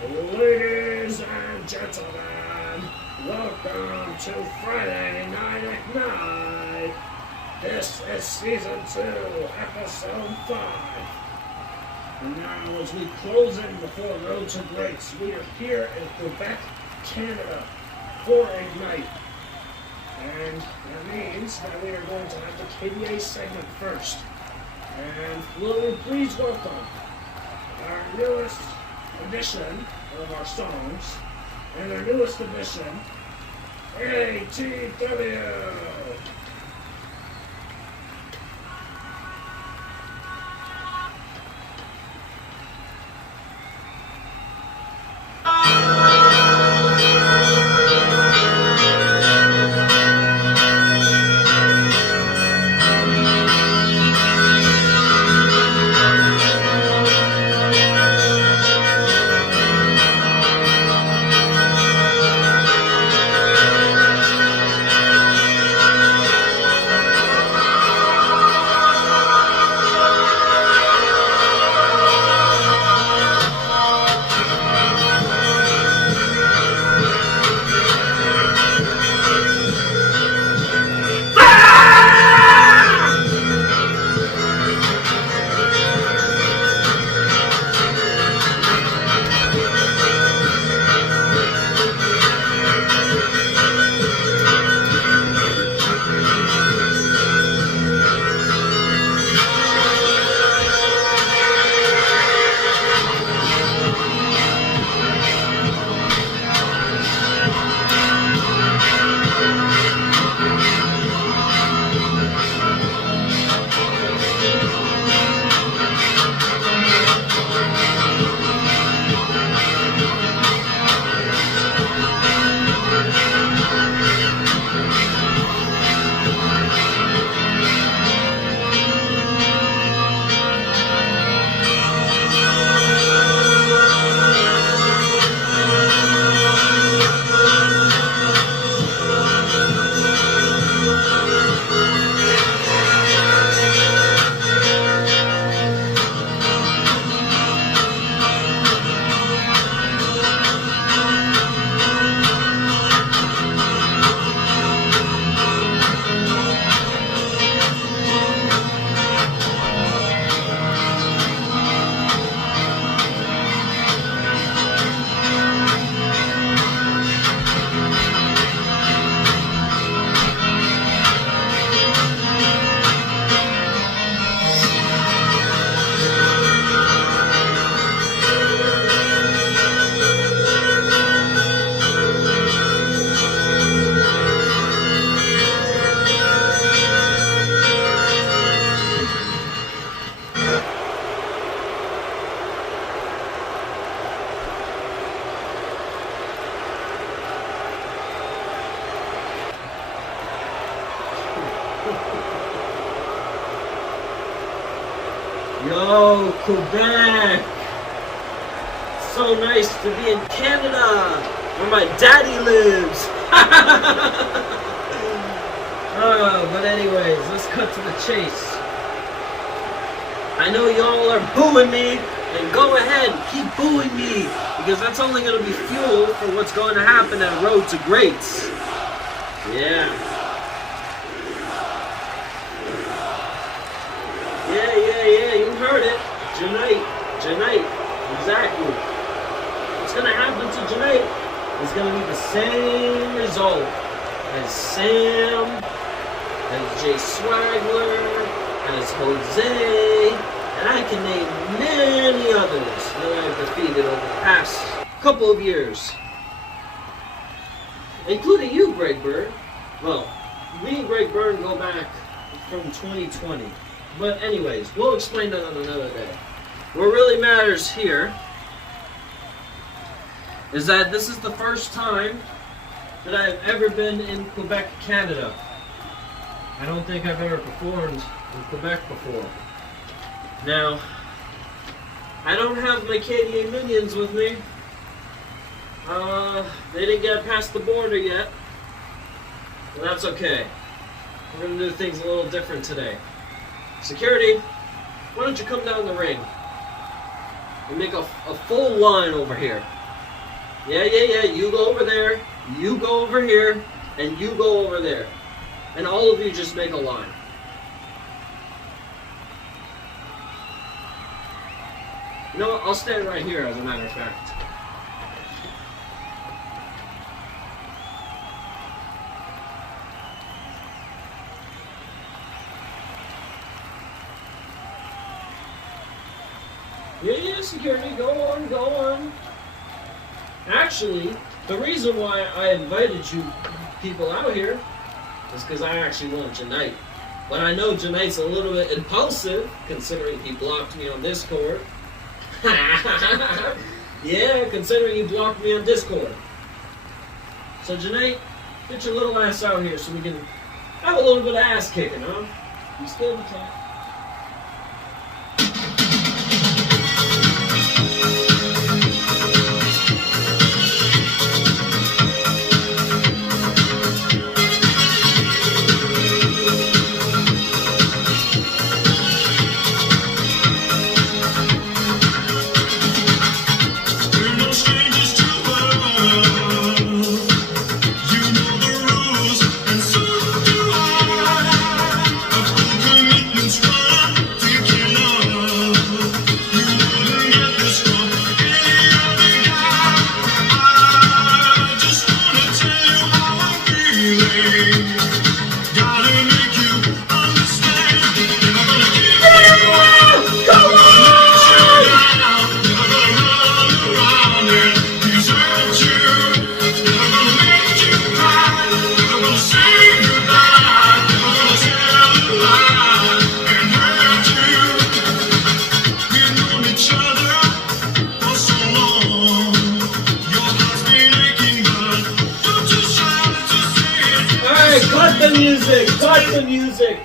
Ladies and gentlemen, welcome to Friday Night at Night. This is Season 2, Episode 5. And now, as we close in before Road to Greats, we are here in Quebec, Canada, for a night. And that means that we are going to have the KDA segment first. And will you please welcome our newest edition of our songs, and our newest edition, ATW! Yo, Quebec! So nice to be in Canada, where my daddy lives! But anyways, let's cut to the chase. I know y'all are booing me, and go ahead, keep booing me, because that's only going to be fuel for what's going to happen at Road to Greats. Yeah. Yeah, you heard it. Janite, exactly. What's gonna happen to Janite is gonna be the same result as Sam, as Jay Swagler, as Jose, and I can name many others that I've defeated over the past couple of years. Including you, Greg Byrne. Well, me and Greg Byrne go back from 2020. But anyways, we'll explain that on another day. What really matters here is that this is the first time that I've ever been in Quebec, Canada. I don't think I've ever performed in Quebec before. Now, I don't have my KDA minions with me. They didn't get past the border yet. But that's okay. We're going to do things a little different today. Security, why don't you come down the ring and make a full line over here? Yeah. You go over there, you go over here, and you go over there. And all of you just make a line. You know what? I'll stand right here, as a matter of fact. Yeah, security, go on. Actually, the reason why I invited you people out here is because I actually want Janite. But I know Janite's a little bit impulsive, considering he blocked me on Discord. Yeah, considering he blocked me on Discord. So Janite, get your little ass out here so we can have a little bit of ass kicking, huh? You still in the top?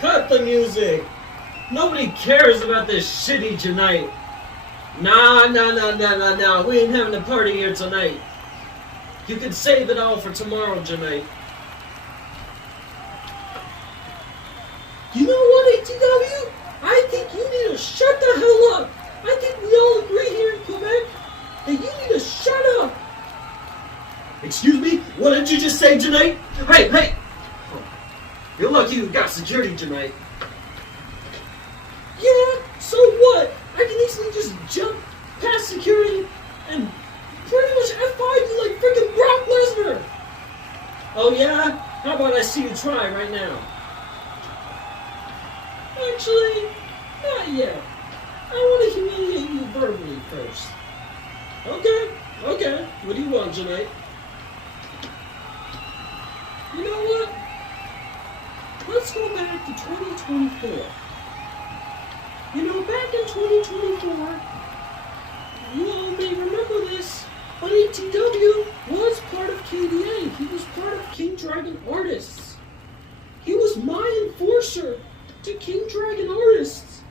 Cut the music! Nobody cares about this shitty Janite. Nah. We ain't having a party here tonight. You can save it all for tomorrow, Janite. You know what, ATW? I think you need to shut the hell up. I think we all agree here in Quebec that you need to shut up. Excuse me? What did you just say, Janite? Hey! You're lucky you got security tonight. Yeah, so what? I can easily just jump past security and pretty much F5 you like freaking Brock Lesnar. Oh yeah? How about I see you try right now? Actually, not yet. I want to humiliate you verbally first. Okay. What do you want, Janite? You know what? Let's go back to 2024. You know, back in 2024, you all may remember this, but ATW was part of KDA. He was part of King Dragon Artists. He was my enforcer to King Dragon Artists.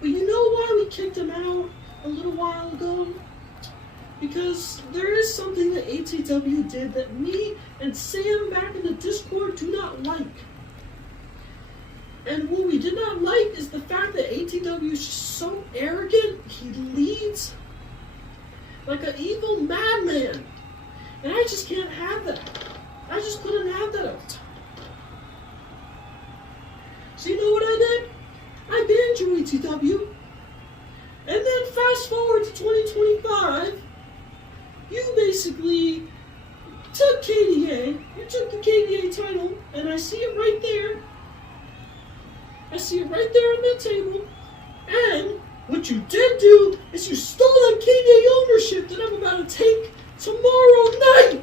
But you know why we kicked him out a little while ago? Because there is something that ATW did that me and Sam back in the Discord do not like. And what we did not like is the fact that ATW is just so arrogant. He leads like an evil madman. And I just can't have that. I just couldn't have that all the time. So you know what I did? I banned you, ATW. And then fast forward to 2025, you basically took KDA, you took the KDA title, and I see it right there. I see it right there on that table. And what you did do is you stole that KDA ownership that I'm about to take tomorrow night.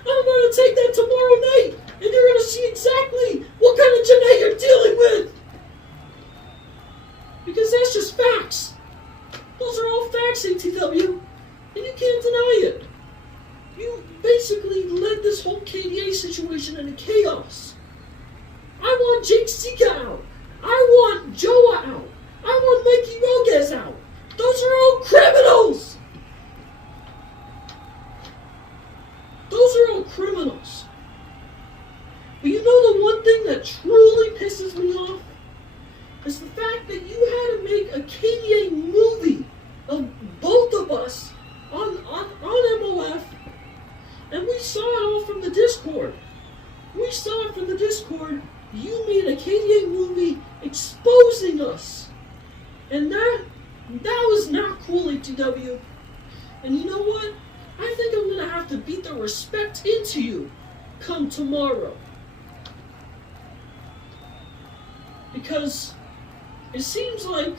I'm about to take that tomorrow night, and you're going to see exactly what kind of Janite you're dealing with. Because that's just facts. Those are all facts, ATW. And you can't deny it. You basically led this whole KDA situation into chaos. I want Jake Sika out. I want Joa out. I want Mikey Roguez out. Those are all criminals. Those are all criminals. But you know the one thing that truly pisses me off? Is the fact that you had to make a KDA movie of both of us on ATW. And you know what? I think I'm going to have to beat the respect into you come tomorrow. Because it seems like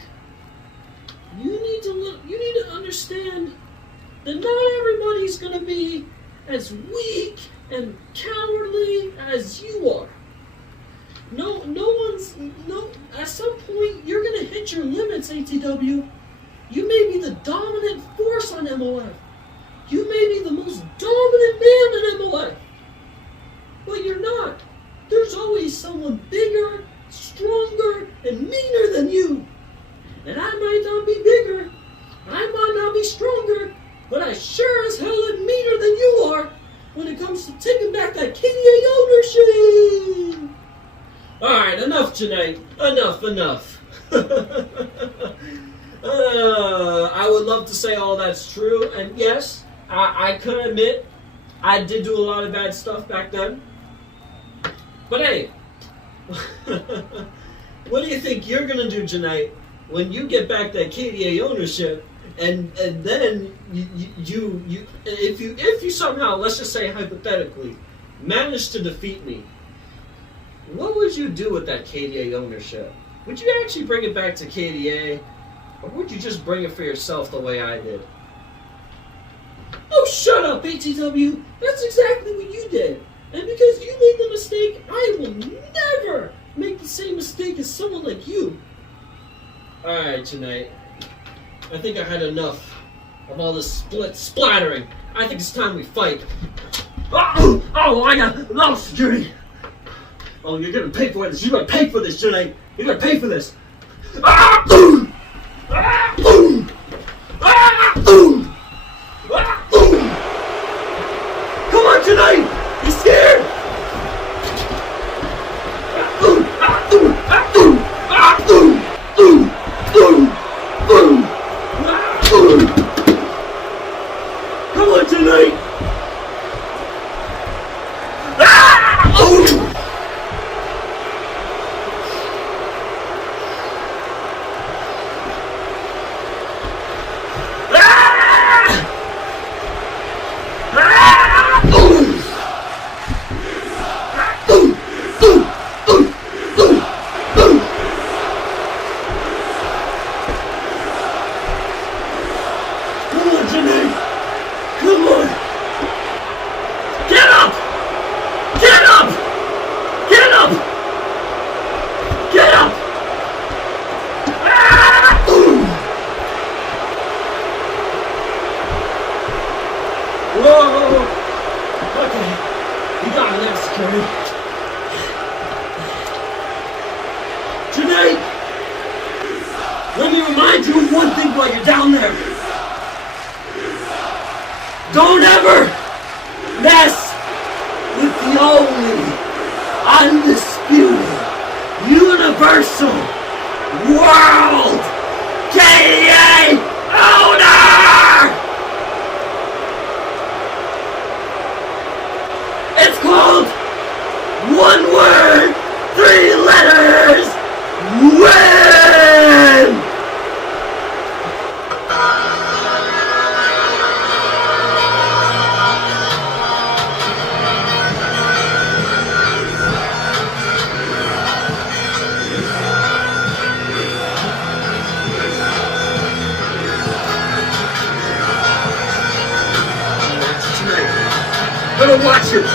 you need to understand that not everybody's going to be as weak and cowardly as you are. At some point, you're going to hit your limits, ATW. You may be the dominant force on MOF. You may be the most dominant man in MOF. But you're not. There's always someone bigger, stronger, and meaner than you. And I might not be bigger, I might not be stronger, but I sure as hell am meaner than you are when it comes to taking back that KDA ownership. Alright, enough, Janite. Enough. I would love to say all that's true, and yes, I could admit I did do a lot of bad stuff back then. But hey, what do you think you're gonna do, Janite, when you get back that KDA ownership, and then you if you somehow, let's just say hypothetically, manage to defeat me? What would you do with that KDA ownership? Would you actually bring it back to KDA, or would you just bring it for yourself the way I did? Oh, shut up, ATW! That's exactly what you did! And because you made the mistake, I will never make the same mistake as someone like you. Alright, Janite. I think I had enough of all this splattering. I think it's time we fight. Oh, I got MOF Security! Oh, you're gonna pay for this. You're gonna pay for this, Janite. You're gonna pay for this. Come on, Janite! You scared? Come on, Janite! Janite, let me remind you of one thing while you're down there. Don't ever mess with the only undisputed universal world KDA owner! It's called one word, 3 letters, WIN! I'm gonna watch it.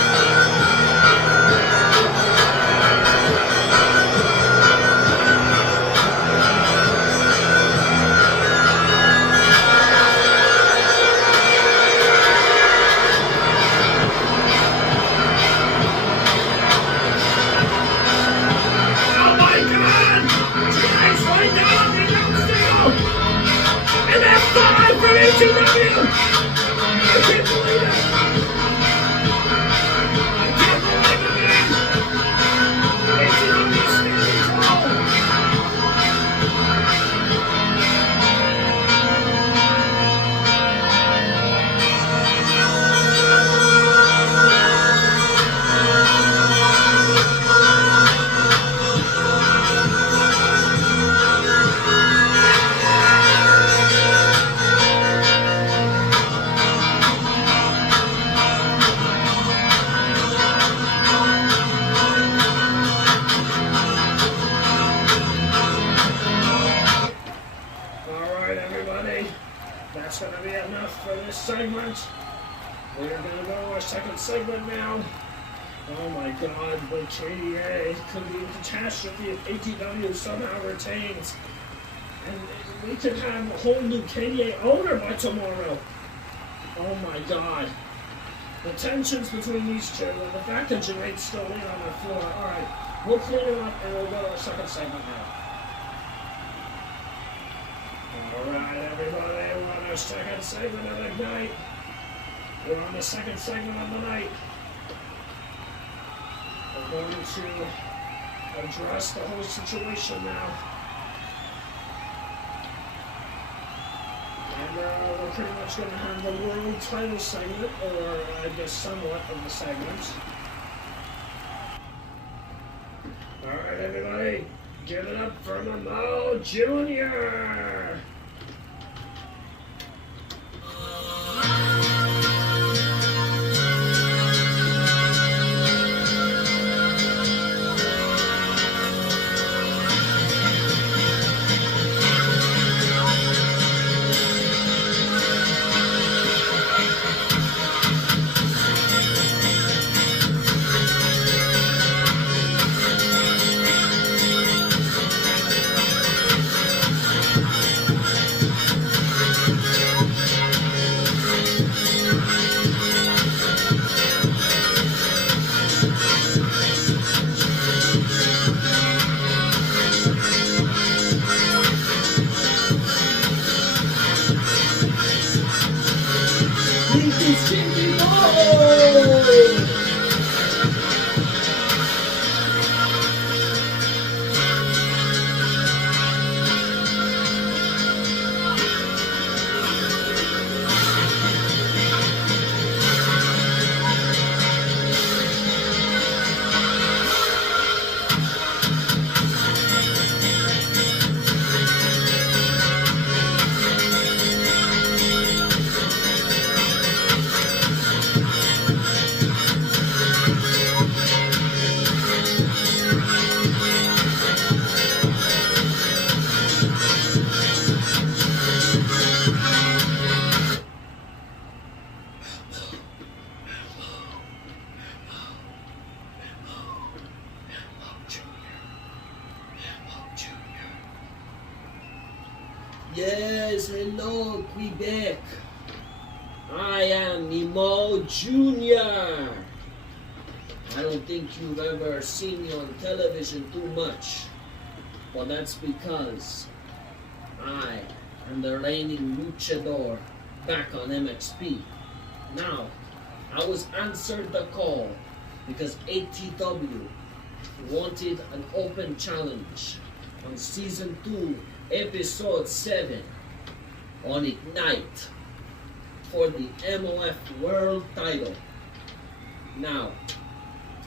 everybody. That's going to be enough for this segment. We're going to go to our second segment now. Oh my god, but KDA, it could be a catastrophe if ATW somehow retains. And we could have a whole new KDA owner by tomorrow. Oh my god. The tensions between these two, and the fact that Janite's still in on the floor. Alright, we'll clean it up and we'll go to our second segment now. Alright, everybody, we're on our second segment of the night. We're on the second segment of the night. We're going to address the whole situation now. And we're pretty much going to have the world title segment, or I guess somewhat of the segment. Alright, everybody, give it up for Mimo Jr. Yes, hello, Quebec. I am Mimo Jr. I don't think you've ever seen me on television too much, but that's because I am the reigning luchador back on MXP. Now, I was answered the call because ATW wanted an open challenge on Season 2, Episode 7 on Ignite for the MOF World title. Now,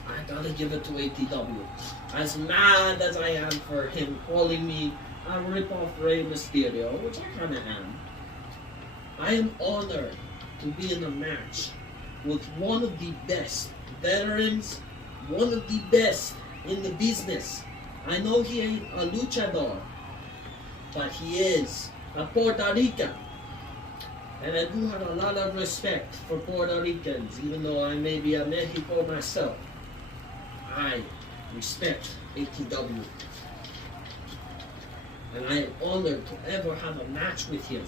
I gotta give it to ATW. As mad as I am for him calling me a rip-off Rey Mysterio, which I kinda am, I am honored to be in a match with one of the best veterans, one of the best in the business. I know he ain't a luchador, but he is a Puerto Rican. And I do have a lot of respect for Puerto Ricans, even though I may be a Mexico myself. I respect ATW. And I am honored to ever have a match with him.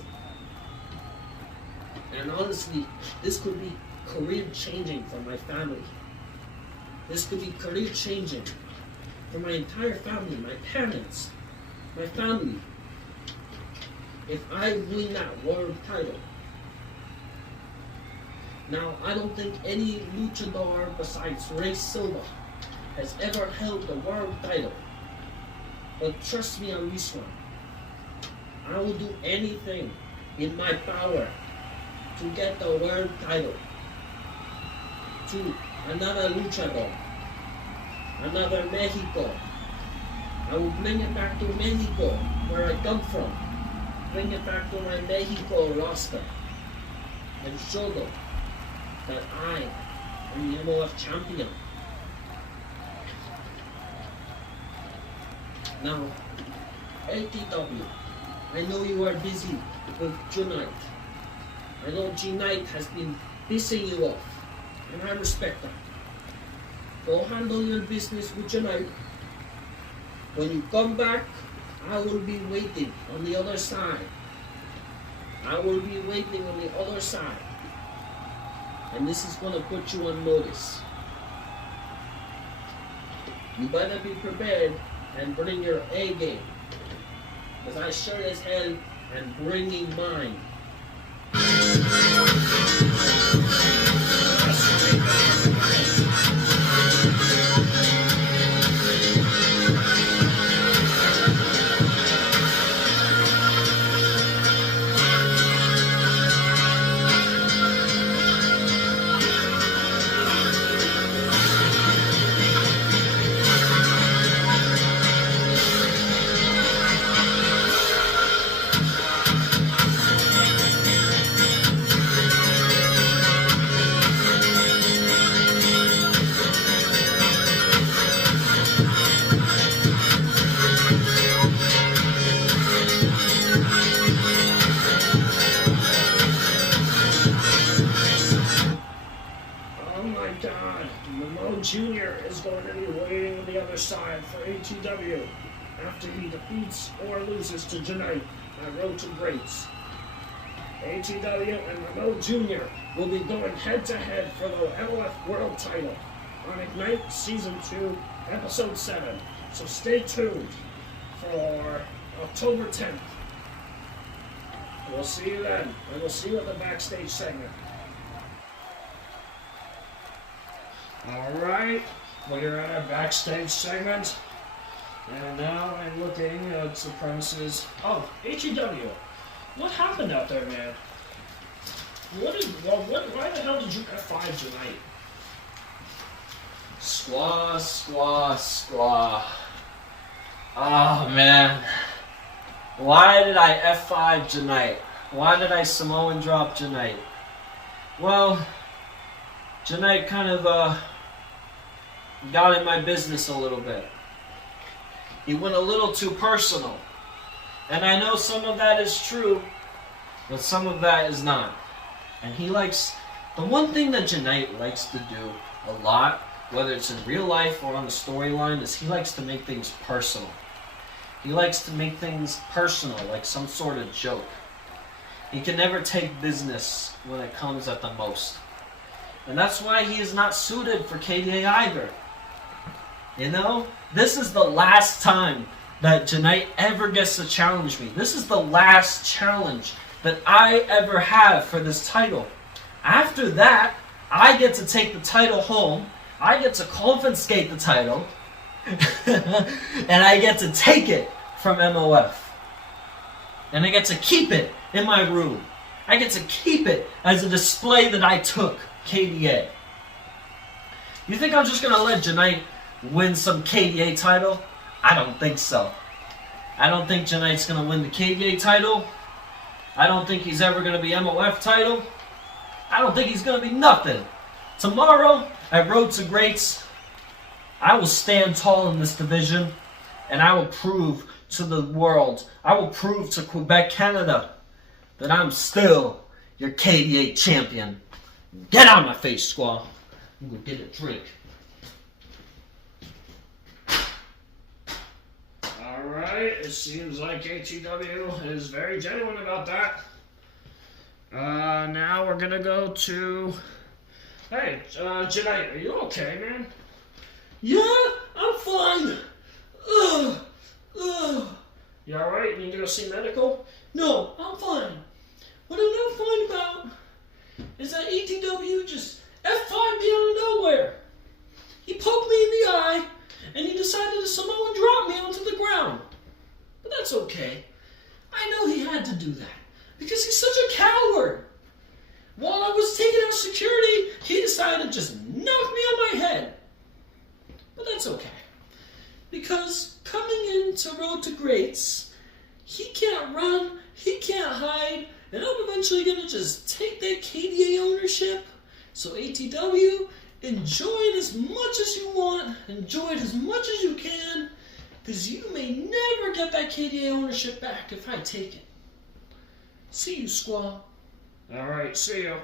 And honestly, this could be career changing for my family. This could be career changing for my entire family, my parents, my family. If I win that world title. Now, I don't think any luchador besides Rey Silva has ever held the world title. But trust me on this one. I will do anything in my power to get the world title to another luchador, another Mexico. I will bring it back to Mexico, where I come from. Bring it back to my Mexico roster and show them that I am the MOF champion. Now, ATW, I know you are busy with Janite. I know Janite has been pissing you off, and I respect that. Go handle your business with Janite. When you come back, I will be waiting on the other side. I will be waiting on the other side. And this is going to put you on notice. You better be prepared and bring your A game. Because I sure as hell am bringing mine. Mimo Jr. is going to be waiting on the other side for ATW after he defeats or loses to Janite at Road to Greats. ATW and Mimo Jr. will be going head-to-head for the MOF World title on Ignite Season 2, Episode 7. So stay tuned for October 10th. We'll see you then, and we'll see you at the backstage segment. Alright, we're at our backstage segment, and now I'm looking at the premises. Oh, ATW, what happened out there, man? Why the hell did you F5 Janite? Squaw. Oh man. Why did I F5 Janite? Why did I Samoan drop Janite? Well, Janite kind of got in my business a little bit. He went a little too personal. And I know some of that is true, but some of that is not. And he likes, the one thing that Janite likes to do a lot, whether it's in real life or on the storyline, is he likes to make things personal. He likes to make things personal, like some sort of joke. He can never take business when it comes at the most. And that's why he is not suited for KDA either. You know, this is the last time that Janite ever gets to challenge me. This is the last challenge that I ever have for this title. After that, I get to take the title home. I get to confiscate the title. And I get to take it from MOF. And I get to keep it in my room. I get to keep it as a display that I took KDA. You think I'm just going to let Janite win some KDA title? I don't think so. I don't think Janite's going to win the KDA title. I don't think he's ever going to be MOF title. I don't think he's going to be nothing. Tomorrow, at Road to Greats, I will stand tall in this division, and I will prove to the world, I will prove to Quebec, Canada, that I'm still your KDA champion. Get out of my face, squaw. I'm going to get a drink. Alright, it seems like ATW is very genuine about that. Now we're gonna go to... Hey, Janite, are you okay, man? Yeah, I'm fine. You alright? You need to go see medical? No, I'm fine. What I'm not fine about is that ATW just F5'd me out of nowhere. He poked me in the eye, and he decided to Samoan drop me onto the ground. But that's okay. I know he had to do that, because he's such a coward. While I was taking out security, he decided to just knock me on my head. But that's okay. Because coming into Road to Greats, he can't run, he can't hide, and I'm eventually going to just take that KDA ownership. So ATW, enjoy it as much as you want, enjoy it as much as you can, Because you may never get that KDA ownership back if I take it. See you, squaw. Alright, see you.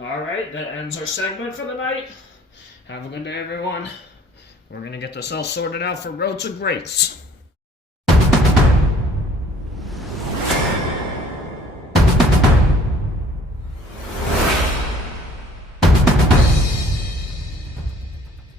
Alright, that ends our segment for the night. Have a good day, everyone. We're gonna get this all sorted out for Road to Greats.